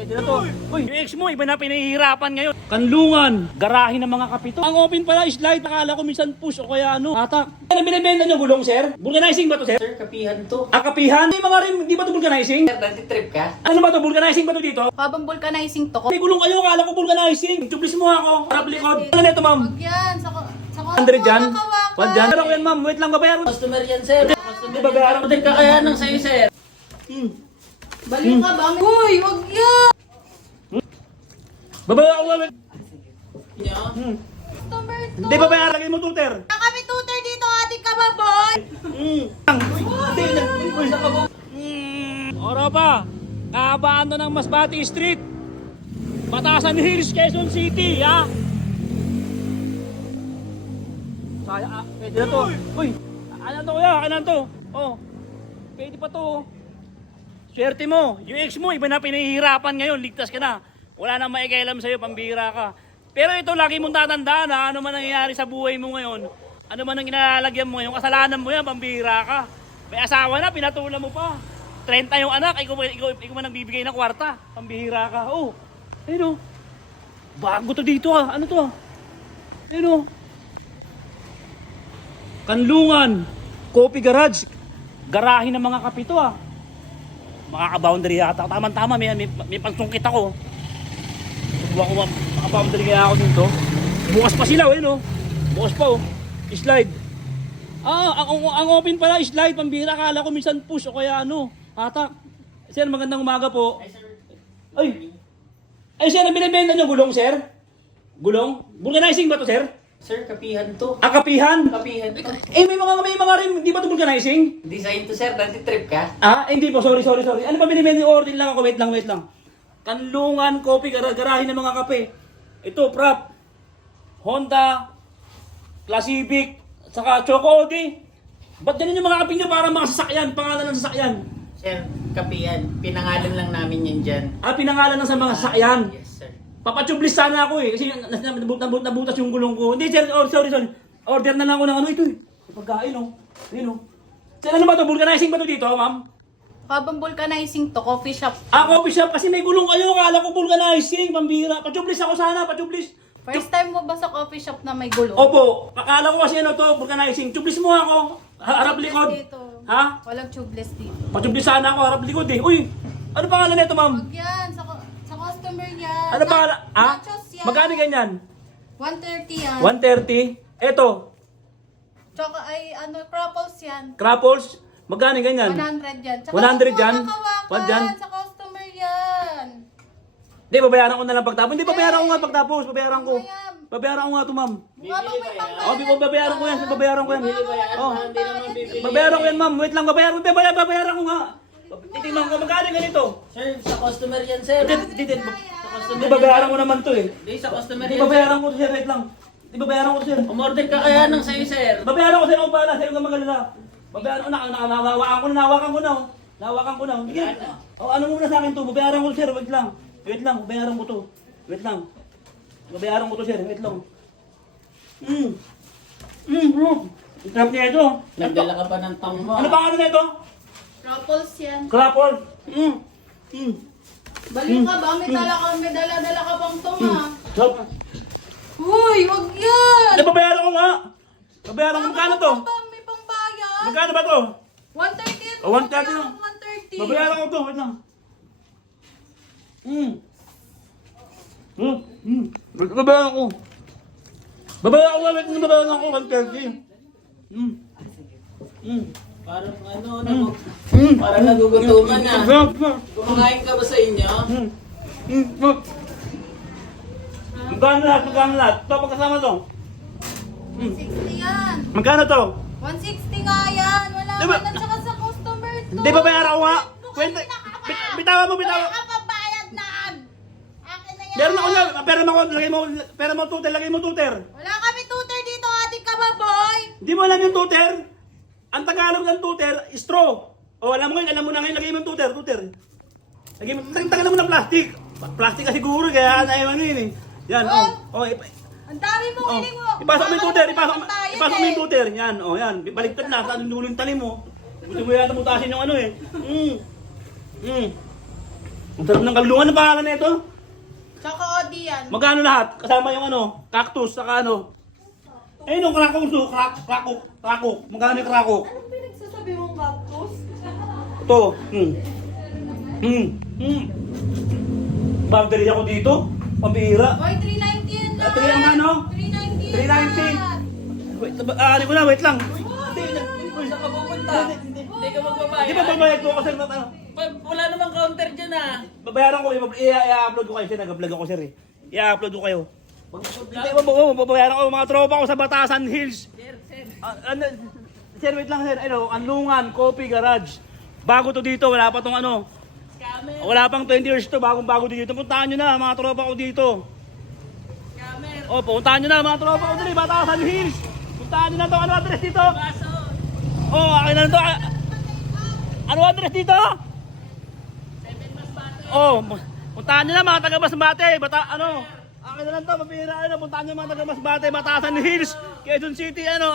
pwede na to. Uy, yung ex mo, iba na pinahihirapan ngayon. Kanlungan, garahe ng mga kapito. Ang open pala, slide. Akala ko minsan push o kaya ano, hatak. Ano binibenta nyo gulong, sir? Vulcanizing ba to, sir? Sir, kapihan to. Ah, kapihan? May mga rin, di ba to vulcanizing? Sir, trip ka? Ano ba to, vulcanizing ba to dito? Habang vulcanizing to ko. May gulong kayo, akala ko vulcanizing. Tublis mo ako, harap likod. Ano neto, ma'am? Wag yan. Sa 100 dyan? 1 dyan? Pero yan, ma'am, wait lang, babayaran. Customer yan, sir. Hindi, babayaran. Hotel kakayanan sa'yo, sir. Baliw ka ba? Uy, wag yan. Babayaran ko, wait. Nyo? Customer to. Hindi, babayaran, lagay mo tutor. Kami tutor dito, ating kababoy. Oro pa, kahabaan to ng Masbate Street. Batasan Hills, Quezon City, ha? Saya, pwede na to. Uy, ano to kuya, ano to? Oh, pwede pa to. Swerte mo, yung ex mo, iba na pinahihirapan ngayon, ligtas ka na. Wala nang maikailam sa'yo, pambihira ka. Pero ito, lagi mong tatandaan na ano man nangyayari sa buhay mo ngayon, ano man ang inalalagyan mo ngayon, kasalanan mo yan, pambihira ka. May asawa na, pinatulan mo pa. 30 yung anak, ikaw man ang bibigay ng kwarta, pambihira ka. Oh, ayun oh. Bago to dito ah, ano to ah? Ayun oh. Kanlungan, Coffee Garage, garahe ng mga kapito ah. Makaka-boundary yata. Tama-tama, may pansungkit ako. Subukan ko maka-boundary kaya ako dito. Bukas pa sila, ayun oh. Bukas pa oh. Slide. Ah, ang open pala, slide, pambira. Akala ko minsan push o kaya ano, hatak. Sir, magandang umaga po. Ay, sir, ang binibenta nyo gulong, sir? Gulong? Vulcanizing ba to, sir? Sir, kapihan to. Ah, kapihan? Kapihan to. May mga rin, di ba ito vulcanizing? Design to, sir. Trip ka? Ah, hindi po, sorry. Ano ba binibenta? Order lang ako, wait lang. Kanlungan, Coffee, garahe ng mga kape. Ito, prop. Honda, Class Civic, saka Choco Audi. Ba't ganyan yung mga kape nyo para mga sasakyan, pangalan ng sasakyan? Sir, kapihan. Pinangalan lang namin yan dyan. Ah, pinangalan ng sa mga sasakyan. Yes, sir. Papatublis sana ako eh, kasi nabutas yung gulong ko. Hindi, sir, sorry. Order na lang ako ng ano ito eh. Pagkain oh. Ayun oh. Sir, ano ba ito? Vulcanizing ba ito dito, ma'am? Habang vulcanizing to, coffee shop. Ah, coffee shop kasi may gulong kayo. Akala ko vulcanizing, pambira. Patublis ako sana, patublis. First time mo ba sa coffee shop na may gulong? Opo, akala ko kasi ano to, vulcanizing. Tublis mo ako. Harap likod. Dito. Ha? Walang tubeless dito. Patublis sana ako, harap likod eh. Uy, ano pangalan nito, ma'am? Wag yan. Sa customer yan. Ano pangalan? Ah? Nachos yan. Magkano ganyan? 130 yan. 130. Eto, Tsaka ay crumples yan. Crapples. Magkano ganyan? 100 yan. Tsaka 100 dyan? Hawakan. What dyan? Sa customer yan. Hindi, babayaran ko na lang pagtapos. Hindi, babayaran ko nga pagtapos. Babayaran ko. Ayan. Babayaran ko nga ito, ma'am. Mukha bang may Oh, babayaran ko yan. Babayaran ko yan. Oh, Hindi naman bibili. babayaran ko yan, ma'am. Wait lang, babayaran ko nga. Titingnan ko, magkano ganito? Sir, sa customer yan, sir. Hindi, Sa customer Hindi, babayaran ko naman to eh. Hindi, sa customer Hindi, yan, sir. babayaran ko to, sir. Wait lang. Hindi, babayaran ko to, sir. Umorder kakayanan sa'yo, sir. Babayaran ko, sir. Ako bahala, sir. Huwag kang magalala. Babayaran ko na. Nahawakan ko na. Nahawakan ko na. Sige. Oh, ano muna sa akin to? Babayaran ko to, sir. Wait lang. Babayaran ko to. Wait lang. Babayaran ko to, sir. Wait lang. Bro. Ang sarap niya ito. Nagdala ka pa ng tong mo. Ano pa na ito? Crumples yan. Crapple. Baliw ka ba? May dala-dala ka pang tong Sarap. Uy, wag yan! Ano, babayaran ko nga. Babayaran ko. Magkano to? May pangbayad. Magkano ba to? 130. Oh, 130 lang. 130. Babayaran ko to. Wait lang. Babayaran ko. Babayaran ko. Babayaran ko. 130. Parang parang nagugutuman na. Kumakain ka ba sa inyo? Magkano lahat? Ito, pagkasama to. 160 yan. Magkano to? 160 nga yan. Wala Diba? ka na tsaka sa customer to. Hindi, babayaran ko nga. Kwenta. Bitawa mo. Wala ka pa bayad na. Akin na yan. Meron ako yan. Pera mo tuter. Lagay mo tuter. Wala kami tutor dito, ating kababoy. Hindi mo alam yung tuter? Ang Tagalog ng tuter, straw. O alam mo na ngayon, lagay mo yung tuter. Lagay mo, tagalan mo ng plastic. Plastic ka siguro, kaya ano yun eh. Yan, Ang dami mong hiling mo. Ipasok mo yung tuter, ipasok mo eh. yung tuter. Yan, baliktad na, sa dulo yung talim mo. Gusto mo yata mutasin yung ano eh. Ang sarap ng kalungan. Ano pangalan na ito? Tsaka Odi yan. Magkano lahat? Kasama yung ano, cactus, saka ano. Ayun yung krakok. Magkano yung krakok? Anong pinagsasabi mong cactus? Ito. Boundary ako dito. Pambihira. Boy, 390 yan lahat. 3 ang ano? 390 yan 390. Wait, ko na, wait lang. Saan ka pupunta? Hindi ka magbabayad. Di ba babayad ko kasi ano? Wala namang counter dyan ah. Babayaran ko, i-upload ko kayo sir. Nag-vlog ako sir eh. I-upload ko kayo. Hindi, babayaran ko mga tropa ko sa Batasan Hills. Sir, wait lang sir. Ano, Anlungan, Coffee Garage. Bago to dito, wala pa tong ano. Scammer. Wala pang 20 years to, bagong-bago dito. Puntahan nyo na, mga tropa ko dito. Scammer. O, puntahan nyo na, mga tropa ko dito, Batasan Hills. Puntahan nyo na to, ano address dito? Baso. Oh, akin na lang to. Ano address dito? 7 mas bate. Oh, puntahan nyo na mga taga Masbate. Akin na lang to, mapira. Puntahan nyo mga taga Masbate, Batasan Hills, Quezon City, ano.